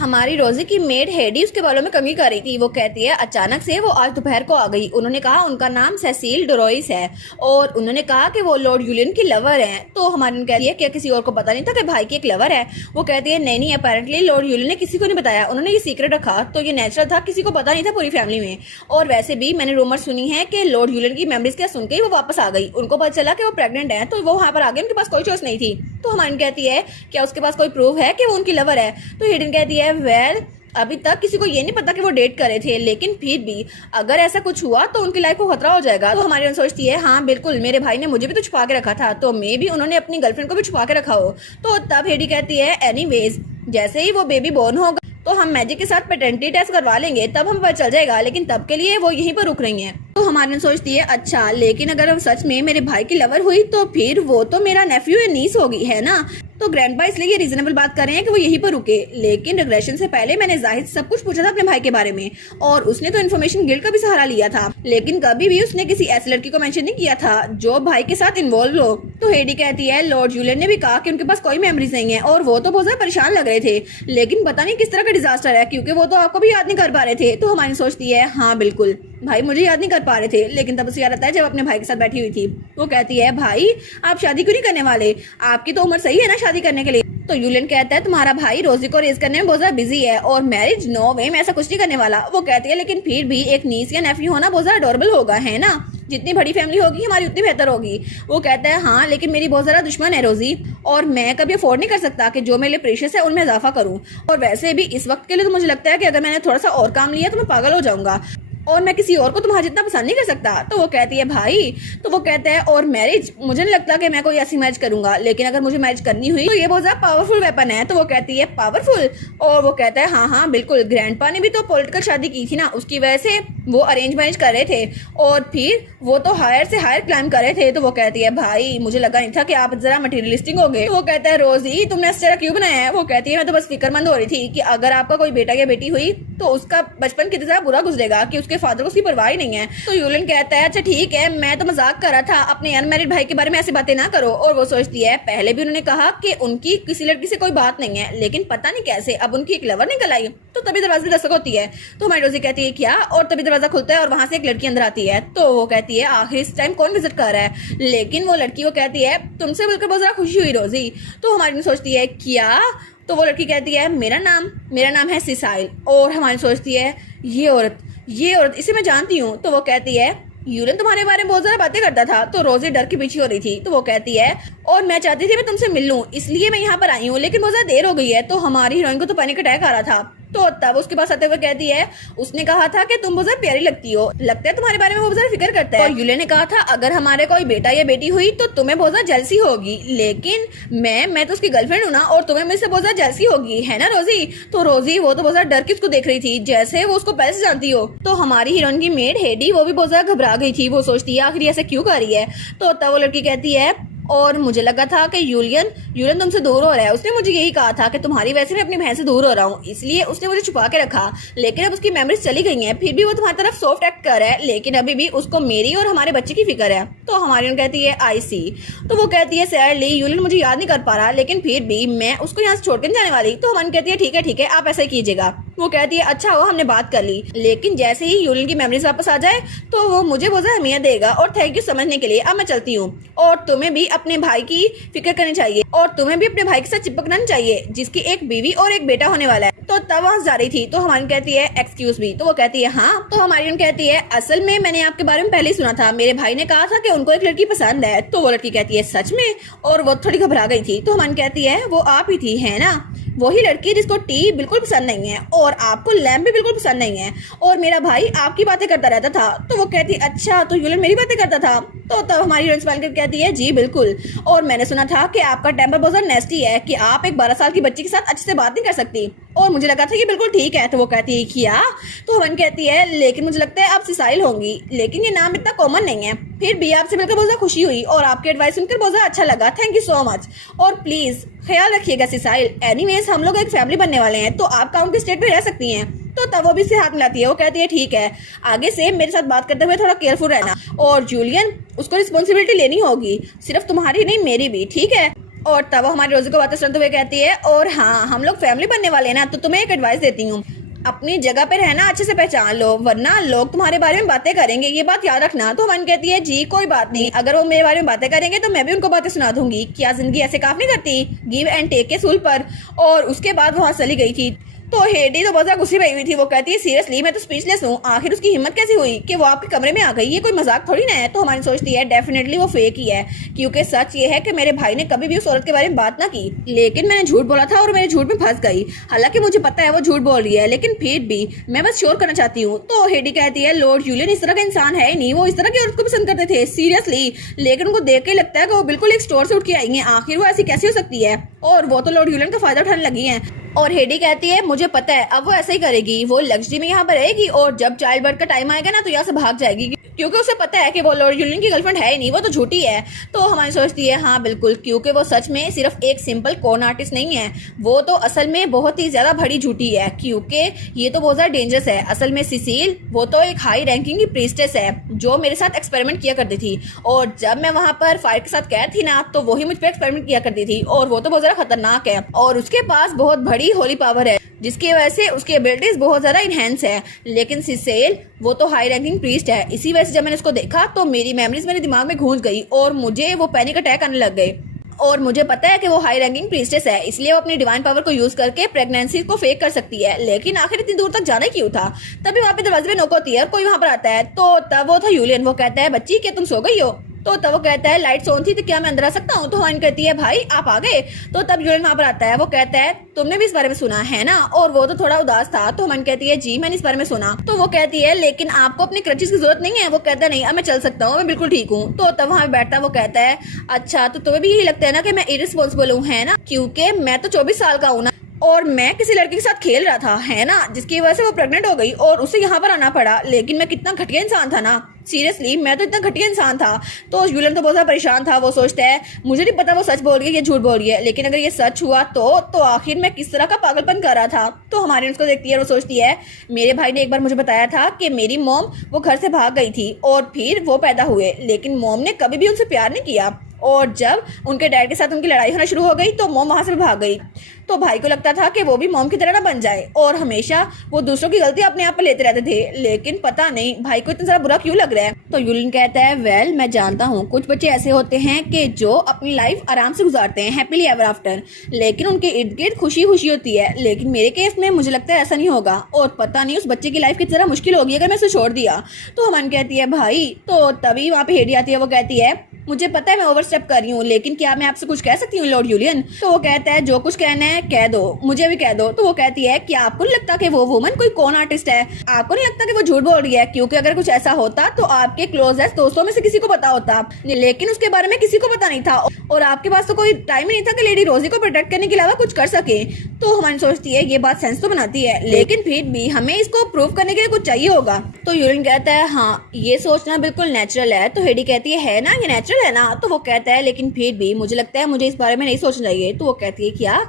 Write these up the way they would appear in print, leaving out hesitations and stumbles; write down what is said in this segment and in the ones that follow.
हमारी रोजी की मेड हेडी उसके बालों में कंघी कर रही थी। वो कहती है अचानक से वो आज दोपहर को आ गई। उन्होंने कहा उनका नाम सेसिल डोरोइस है और उन्होंने कहा कि वो लॉर्ड यूलियन की लवर हैं। तो हमारी कहती है क्या किसी और को पता नहीं था कि भाई की एक लवर है? वो कहती है नहीं, अपेरेंटली लॉर्ड यूलियन ने किसी को नहीं बताया, उन्होंने ये सीक्रेट रखा। तो ये नेचुरल था, किसी को पता नहीं था पूरी फैमिली में। और वैसे भी मैंने रूमर सुनी है कि लॉर्ड यूलियन की मेमोरीज क्या सुन के वो वापस आ गई। उनको पता चला कि वो प्रेग्नेंट है तो वो वहां पर आ गए, उनके पास कोई चॉइस नहीं थी। तो हमारी कहती है क्या उसके पास कोई प्रूफ है कि वो उनकी लवर है? तो हेडन कहती है वेल अभी तक किसी को ये नहीं पता कि वो डेट करे थे, लेकिन फिर भी अगर ऐसा कुछ हुआ तो उनकी लाइफ को खतरा हो जाएगा। तो हमारी सोचती है हाँ बिल्कुल, मेरे भाई ने मुझे भी तो छुपा के रखा था, तो मे भी उन्होंने अपनी गर्लफ्रेंड को भी छुपा के रखा हो। तो तब हेडी कहती है एनीवेज जैसे ही वो बेबी बोर्न होगा तो हम मैजिक के साथ पेटेंटी टेस्ट करवा लेंगे, तब हम पता चल जाएगा, लेकिन तब के लिए वो यहीं पर रुक रही हैं। तो हमारी सोचती है अच्छा, लेकिन अगर सच में मेरे भाई की लवर हुई तो फिर वो तो मेरा नेफ्यू या नीस होगी, है ना? तो ग्रैंडपा इसलिए ये रीजनेबल बात कर रहे हैं कि वो यहीं पर रुके। लेकिन रिग्रेशन से पहले मैंने जाहिद सब कुछ पूछा था अपने भाई के बारे में, और उसने तो इन्फॉर्मेशन गिल्ड का भी सहारा लिया था, लेकिन कभी भी उसने किसी ऐसी लड़की को मेंशन नहीं किया था जो भाई के साथ इन्वॉल्व हो। तो हेडी कहती है लॉर्ड यूलियन ने भी कहा कि उनके पास कोई मेमोरीज नहीं है और वो तो बहुत ज्यादा परेशान लग रहे थे, लेकिन पता नहीं किस तरह का डिजास्टर है, क्योंकि वो तो आपको भी याद नहीं कर पा रहे थे। तो हमारी सोचती है हाँ बिल्कुल, भाई मुझे याद नहीं कर पा रहे थे, लेकिन तब उसे याद आता है जब अपने भाई के साथ बैठी हुई थी। वो कहती है भाई आप शादी क्यों नहीं करने वाले, आपकी तो उम्र सही है ना शादी करने के लिए? तो यूलियन कहता है तुम्हारा भाई रोजी को रेज करने में बहुत ज्यादा बिजी है और मैरिज नो वे, मैं ऐसा कुछ नहीं करने वाला। वो कहती है लेकिन फिर भी एक नीस या नेफ्यू होना बहुत ज्यादा अडोरेबल होगा, है ना? जितनी बड़ी फैमिली होगी हमारी उतनी बेहतर होगी। वो कहता है हाँ लेकिन मेरी बहुत ज्यादा दुश्मन है रोजी, और मैं कभी अफोर्ड नहीं कर सकता कि जो मेरे लिए प्रेशियस है उनमें इजाफा करूं। और वैसे भी इस वक्त के लिए तो मुझे लगता है कि अगर मैंने थोड़ा सा और काम लिया तो मैं पागल हो जाऊंगा, और मैं किसी और को तुम्हारा जितना पसंद नहीं कर सकता। तो वो कहती है भाई, तो वो कहता है और मैरिज, मुझे नहीं लगता कि मैं कोई ऐसी मैरिज करूंगा, लेकिन अगर मुझे मैरिज करनी हुई तो ये बहुत ज्यादा पावरफुल वेपन है। तो वो कहती है पावरफुल, और वो कहता है हाँ बिल्कुल, ग्रैंडपा ने भी तो पॉलिटिकल शादी की थी ना, उसकी वजह से वो अरेंज मैरिज कर रहे थे और फिर वो तो हायर से हायर क्लाइम कर रहे थे। तो वो कहती है भाई मुझे लगा नहीं था कि आप जरा मटेरियलिस्टिक हो गए। तो वो कहता है रोजी तुमने इस तरह क्यों बनाया है? वो कहती है मैं तो बस फिक्रमंद हो रही थी कि अगर आपका कोई बेटा या बेटी हुई तो उसका बचपन कितना ज्यादा बुरा गुजरेगा कि उसके फादर को उसकी परवाह ही नहीं है। तो यूलियन कहता है अच्छा ठीक है, मैं तो मजाक कर रहा था, अपने अनमैरिड भाई के बारे में ऐसी बातें ना करो। और वो सोचती है पहले भी उन्होंने कहा कि उनकी किसी लड़की से कोई बात नहीं है, लेकिन पता नहीं कैसे अब उनकी एक लवर निकल आई। तो तभी दरवाजे की दस्तक होती है। तो हमारी रोजी कहती है क्या, और तभी दरवाजा खुलता है और वहां से एक लड़की अंदर आती है। तो वो कहती है आखिर इस टाइम कौन विजिट कर रहा है? लेकिन वो लड़की वो कहती है तुमसे मिलकर बहुत ज्यादा खुशी हुई रोजी। तो हमारी सोचती है क्या? तो वो लड़की कहती है मेरा नाम है सिसाइल। और हमारी सोचती है ये औरत इसे मैं जानती हूँ। तो वो कहती है यूलियन तुम्हारे बारे में बहुत ज्यादा बातें करता था। तो रोजी डर के पीछे हो रही थी। तो वो कहती है और मैं चाहती थी मैं तुमसे मिल लूं, इसलिए मैं यहाँ पर आई हूँ, लेकिन बहुत ज्यादा देर हो गई है। तो हमारी हीरोइन को तो पैनिक अटैक आ रहा था। तो तब उसके पास आते हुए कहती है उसने कहा था कि तुम बहुत ज्यादा प्यारी लगती हो, लगता है तुम्हारे बारे में बहुत ज्यादा फिक्र करता है। और यूलियन ने कहा था अगर हमारे कोई बेटा या बेटी हुई तो तुम्हें बहुत ज्यादा जेलसी होगी, लेकिन मैं तो उसकी गर्लफ्रेंड हूँ ना, और तुम्हें मुझसे बहुत ज्यादा जेलसी होगी, है ना रोजी? तो रोजी वो तो बहुत ज्यादा डर के उसको देख रही थी जैसे वो उसको पहले से जानती हो। तो हमारी हीरोइन की मेड हेडी वो भी बहुत ज्यादा घबरा गई थी। वो सोचती है आखिर ऐसे क्यों कर रही है? तो तब वो लड़की कहती है और मुझे लगा था कि यूलियन तुमसे दूर हो रहा है, उसने मुझे यही कहा था कि तुम्हारी वजह से मैं अपनी बहन से दूर हो रहा हूँ, इसलिए उसने मुझे छुपा के रखा, लेकिन अब उसकी मेमोरीज चली गई हैं, फिर भी वो तुम्हारी तरफ सॉफ्ट एक्ट कर रहा है, लेकिन अभी भी उसको मेरी और हमारे बच्चे की फिक्र है। तो हमारी कहती है आई सी। तो वो कहती है सैडली यूलियन मुझे याद नहीं कर पा रहा, लेकिन फिर भी मैं उसको यहाँ से छोड़ के नहीं जाने वाली। तो हमारी कहती है ठीक है आप ऐसा ही कीजिएगा। वो कहती है अच्छा वो हमने बात कर ली, लेकिन जैसे ही यूलियन की मेमोरीज वापस आ जाए तो वो मुझे बहुत ज्यादा अहमियत देगा, और थैंक यू समझने के लिए, अब मैं चलती हूँ। और तुम्हें भी अपने भाई की फिक्र करनी चाहिए, और तुम्हें भी अपने भाई के साथ चिपकना नहीं चाहिए जिसकी एक बीवी और एक बेटा होने वाला है। तो तब वहां जा रही थी। तो हमारी कहती है एक्सक्यूज मी। तो वो कहती है हाँ। तो हमारी कहती है असल में मैंने आपके बारे में पहले ही सुना था, मेरे भाई ने कहा था कि उनको एक लड़की पसंद है। तो वो लड़की कहती है सच में? और वो थोड़ी घबरा गई थी। तो हमारी कहती है वो आप ही थी, है ना? वही लड़की जिसको टी बिल्कुल पसंद नहीं है और आपको लैम्प भी बिल्कुल पसंद नहीं है, और मेरा भाई आपकी बातें करता रहता था। तो वो कहती है अच्छा तो यूलियन मेरी बातें करता था? तो तब हमारी हीरोइन स्माइल करके कहती है जी बिल्कुल, और मैंने सुना था कि आपका टेम्पर बहुत ज्यादा नेस्टी है कि आप एक 12 साल की बच्ची के साथ अच्छे से बात नहीं कर सकती, और मुझे लगा था ये बिल्कुल ठीक है। तो वो कहती है क्या? तो हवन कहती है लेकिन मुझे लगता है आप सिसाइल होंगी, लेकिन ये नाम इतना कॉमन नहीं है, फिर भी आपसे मिलकर बहुत ज्यादा खुशी हुई और आपके एडवाइस सुनकर बहुत ज्यादा अच्छा लगा, थैंक यू सो मच, और प्लीज ख्याल रखिएगा सिसाइल, एनीवेज हम लोग एक फैमिली बनने वाले हैं, तो आप काउंटी स्टेट में रह सकती हैं। तो तब वो भी से हाथ मिलाती है। वो कहती है ठीक है, आगे से मेरे साथ बात करते हुए थोड़ा केयरफुल रहना, और जूलियन उसको रिस्पॉन्सिबिलिटी लेनी होगी, सिर्फ तुम्हारी नहीं मेरी भी, ठीक है? और तब वो हमारी रोजी को बातें सुनते हुए कहती है, और हाँ हम लोग फैमिली बनने वाले हैं ना, तो तुम्हें एक एडवाइस देती हूँ, अपनी जगह पे रहना अच्छे से पहचान लो, वरना लोग तुम्हारे बारे में बातें करेंगे, ये बात याद रखना। तो मन कहती है जी कोई बात नहीं, अगर वो मेरे बारे में बातें करेंगे तो मैं भी उनको बातें सुना दूंगी, क्या जिंदगी ऐसे काम नहीं करती, गिव एंड टेक के सूल पर। और उसके बाद वहाँ चली गई थी। तो हेडी तो बहुत ज्यादा गुस्से में हुई थी। वो कहती है सीरियसली मैं तो स्पीचलेस हूँ, आखिर उसकी हिम्मत कैसी हुई कि वो आपके कमरे में आ गई, ये कोई मजाक थोड़ी ना है। तो हमारी सोचती है डेफिनेटली वो फेक ही है, क्योंकि सच ये है कि मेरे भाई ने कभी भी उस औरत के बारे में बात ना की, लेकिन मैंने झूठ बोला था और मेरे झूठ में फंस गई। हालांकि मुझे पता है वो झूठ बोल रही है, लेकिन फिर भी मैं बस श्योर करना चाहती हूँ। तो हेडी कहती है लॉर्ड यूलियन इस तरह का इंसान है ही नहीं, वो इस तरह की औरत को पसंद करते थे सीरियसली, लेकिन उनको देख के लगता है कि वो बिल्कुल एक स्टोर से उठ के आई है, आखिर वो ऐसी कैसी हो सकती है, और वो तो लॉर्ड यूलियन का फायदा उठाने लगी है। और हेडी कहती है मुझे पता है अब वो ऐसा ही करेगी, वो लग्जरी में यहाँ पर रहेगी और जब चाइल्ड बर्थ का टाइम आएगा ना तो यहाँ से भाग जाएगी, क्योंकि उसे पता है कि वो लॉर्ड यूलियन की गर्लफ्रेंड है ही नहीं, वो तो झूठी है। तो हमारी सोचती है हाँ बिल्कुल, क्योंकि वो सच में सिर्फ एक सिंपल कॉन आर्टिस्ट नहीं है, वो तो असल में बहुत ही ज्यादा बड़ी झूठी है, क्योंकि ये तो बहुत ज्यादा डेंजरस है। असल में सिसिल वो तो एक हाई रैंकिंग की प्रीस्टेस है जो मेरे साथ एक्सपेरिमेंट किया करती थी, और जब मैं वहां पर फायर के साथ कैद थी ना तो वही मुझ पर एक्सपेरिमेंट किया करती थी, और वो तो बहुत ज्यादा खतरनाक है, और उसके पास बहुत बड़ी होली पावर है जिसकी वजह से उसकी एबिलिटीज बहुत ज्यादा इनहेंस है। लेकिन सिसेल वो तो हाई रैंकिंग प्रीस्ट है, इसी वजह से जब मैंने उसको देखा तो मेरी मेमोरीज मेरे दिमाग में घुस गई और मुझे वो पैनिक अटैक आने लग गए। और मुझे पता है कि वो हाई रैंकिंग प्रीस्टेस है, इसलिए वो अपनी डिवाइन पावर को यूज करके प्रेगनेंसी को फेक कर सकती है, लेकिन आखिर इतनी दूर तक जाना क्यों था। तभी वहाँ पे दरवाजे पे नोक होती है और कोई वहाँ पर आता है, तो तब वो था यूलियन। वो कहता है बच्ची क्या तुम सो गई हो? तो तब वो कहता है लाइट्स ऑन थी तो क्या मैं अंदर आ सकता हूँ? तो हाइन कहती है भाई आप आ गए। तो तब यूलियन वहाँ पर आता है, वो कहता है तुमने भी इस बारे में सुना है ना? और वो तो थोड़ा उदास था। तो मन कहती है जी मैंने इस बारे में सुना। तो वो कहती है लेकिन आपको अपने क्रचेस की जरूरत नहीं है। वो कहता है नहीं अब मैं चल सकता हूँ, मैं बिल्कुल ठीक हूँ। तो तब वहाँ पे बैठता है, वो कहता है अच्छा तो तुम्हें भी यही लगता है ना कि मैं इरिस्पॉन्सिबल हूँ, है ना? क्योंकि मैं तो 24 साल का हूँ ना, और मैं किसी लड़के के साथ खेल रहा था, है ना, जिसकी वजह से वो प्रेग्नेंट हो गई और उसे यहाँ पर आना पड़ा। लेकिन मैं कितना घटिया इंसान था ना, सीरियसली मैं तो इतना घटिया इंसान था। तो यूलियन तो बहुत ज्यादा परेशान था। वो सोचता है मुझे नहीं पता वो सच बोल रही है या झूठ बोल रही है, लेकिन अगर ये सच हुआ तो आखिर मैं किस तरह का पागलपन कर रहा था। तो हमारी उसको देखती है और वो सोचती है मेरे भाई ने एक बार मुझे बताया था कि मेरी मॉम वो घर से भाग गई थी और फिर वो पैदा हुए, लेकिन मॉम ने कभी भी उनसे प्यार नहीं किया, और जब उनके डैड के साथ उनकी लड़ाई होना शुरू हो गई तो मॉम वहां से भी भाग गई। तो भाई को लगता था कि वो भी मॉम की तरह ना बन जाए, और हमेशा वो दूसरों की गलती अपने आप पे लेते रहते थे, लेकिन पता नहीं भाई को इतना सारा बुरा क्यों लग रहा है। तो यूलियन कहता है वेल मैं जानता हूँ कुछ बच्चे ऐसे होते हैं कि जो अपनी लाइफ आराम से गुजारते हैं हैप्पीली एवर आफ्टर, लेकिन उनके इर्द गिर्द खुशी खुशी होती है, लेकिन मेरे केस में मुझे लगता है ऐसा नहीं होगा, और पता नहीं उस बच्चे की लाइफ कितनी ज्यादा मुश्किल होगी अगर मैं उसे छोड़ दिया। तो हमन कहती है भाई, तो तभी वहाँ पे हेडी आती है। वो कहती है मुझे पता है मैं ओवरस्टेप कर रही हूँ, लेकिन क्या मैं आपसे कुछ कह सकती हूँ लॉर्ड यूलियन? तो वो कहता है जो कुछ कहना है कह दो, मुझे भी कह दो। तो वो कहती है क्या आपको नहीं लगता कि वो वुमन कोई कौन आर्टिस्ट है? आपको नहीं लगता कि वो झूठ बोल रही है? क्योंकि अगर कुछ ऐसा होता तो आपके क्लोजेस्ट दोस्तों में से किसी को पता होता, लेकिन उसके बारे में किसी को पता नहीं था, और आपके पास तो कोई टाइम ही नहीं था कि लेडी रोजी को प्रोटेक्ट करने के अलावा कुछ कर सके। तो हमारी सोचती है ये बात सेंस तो बनाती है, लेकिन फिर भी हमें इसको प्रूव करने के लिए कुछ चाहिए होगा। तो यूलियन कहता है हाँ ये सोचना बिल्कुल नेचुरल है। तो हेडी कहती है ना ये नेचुरल है ना? तो वो कहता है लेकिन फिर भी मुझे लगता है मुझे इस बारे में नहीं सोचना चाहिए। तो वो कहती है क्या?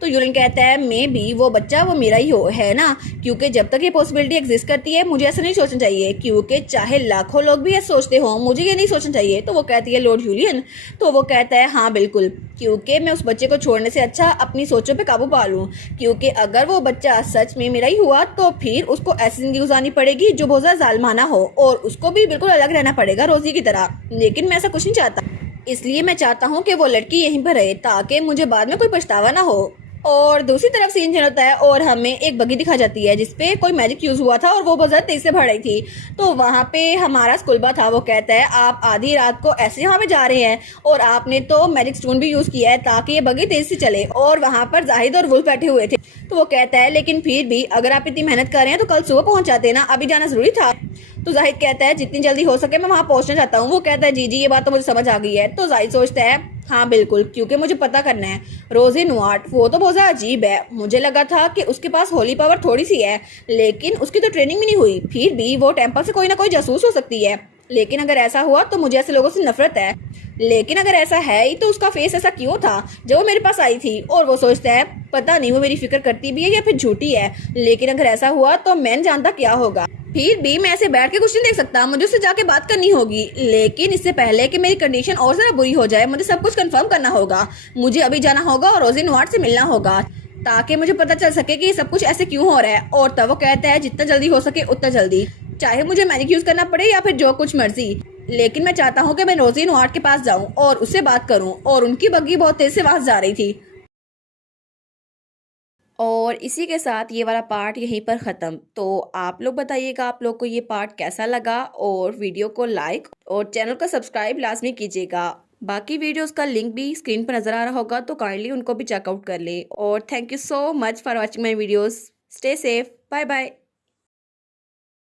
तो यूलियन कहता है मे बी वो बच्चा वो मेरा ही हो, है ना, क्योंकि जब तक ये पॉसिबिलिटी एग्जिस्ट करती है मुझे ऐसा नहीं सोचना चाहिए, क्योंकि चाहे लाखों लोग भी ऐसा सोचते हो मुझे ये नहीं सोचना चाहिए। तो वो कहती है लॉर्ड यूलियन? तो वो कहता है हाँ बिल्कुल, क्योंकि मैं उस बच्चे को छोड़ने से अच्छा अपनी सोचों पे काबू पा लूं, क्योंकि अगर वो बच्चा सच में मेरा ही हुआ तो फिर उसको ऐसी जिंदगी गुजारनी पड़ेगी जो बहुत ज्यादा जालमाना हो, और उसको भी बिल्कुल अलग रहना पड़ेगा रोजी की तरह। लेकिन मैं ऐसा कुछ नहीं चाहता, इसलिए मैं चाहता हूँ कि वो लड़की यहीं पर रहे ताकि मुझे बाद में कोई पछतावा ना हो। और दूसरी तरफ सीन चल होता है और हमें एक बगी दिखा जाती है जिसपे कोई मैजिक यूज हुआ था और वो बहुत ज्यादा तेज से बढ़ रही थी। तो वहाँ पे हमारा स्कूलबा था, वो कहता है आप आधी रात को ऐसे यहाँ पे जा रहे हैं और आपने तो मैजिक स्टोन भी यूज किया है ताकि ये बगी तेज से चले, और वहाँ पर जाहिद और वुल्फ बैठे हुए थे। तो वो कहता है लेकिन फिर भी अगर आप इतनी मेहनत कर रहे हैं तो कल सुबह पहुंच जाते ना, अभी जाना जरूरी था। तो जाहिद कहता है जितनी जल्दी हो सके मैं वहाँ पहुंचना चाहता हूँ। वो कहता है जी ये बात तो मुझे समझ आ गई है। तो जाहिद सोचता है हाँ बिल्कुल, क्योंकि मुझे पता करना है रोजी नुआर्ट वो तो बहुत ज्यादा अजीब है, मुझे लगा था कि उसके पास होली पावर थोड़ी सी है, लेकिन उसकी तो ट्रेनिंग भी नहीं हुई, फिर भी वो टेम्पल से कोई ना कोई जासूस हो सकती है। लेकिन अगर ऐसा हुआ तो मुझे ऐसे लोगों से नफरत है, लेकिन अगर ऐसा है ही तो उसका फेस ऐसा क्यों था जब वो मेरे पास आई थी? और वो सोचता है पता नहीं वो मेरी फिक्र करती भी है या फिर झूठी है, लेकिन अगर ऐसा हुआ तो मैं जानता क्या होगा। फिर भी मैं ऐसे बैठ के कुछ नहीं देख सकता, मुझे उससे जाके बात करनी होगी। लेकिन इससे पहले कि मेरी कंडीशन और ज़रा बुरी हो जाए, मुझे सब कुछ कंफर्म करना होगा। मुझे अभी जाना होगा और रोजी नवाट से मिलना होगा, ताकि मुझे पता चल सके कि ये सब कुछ ऐसे क्यों हो रहा है। और तब वो कहता है जितना जल्दी हो सके उतना जल्दी, चाहे मुझे मैनिक्यूर करना पड़े या फिर जो कुछ मर्जी। लेकिन मैं चाहता हूँ कि मैं रोजी नवाट के पास जाऊँ और उससे बात करूँ। और उनकी बग्गी बहुत तेज से वहां जा रही थी। और इसी के साथ ये वाला पार्ट यहीं पर ख़त्म। तो आप लोग बताइएगा आप लोग को ये पार्ट कैसा लगा, और वीडियो को लाइक और चैनल को सब्सक्राइब लाजमी कीजिएगा। बाकी वीडियोस का लिंक भी स्क्रीन पर नज़र आ रहा होगा, तो काइंडली उनको भी चेकआउट कर ले। और thank you so much for watching my videos. Stay safe, bye bye.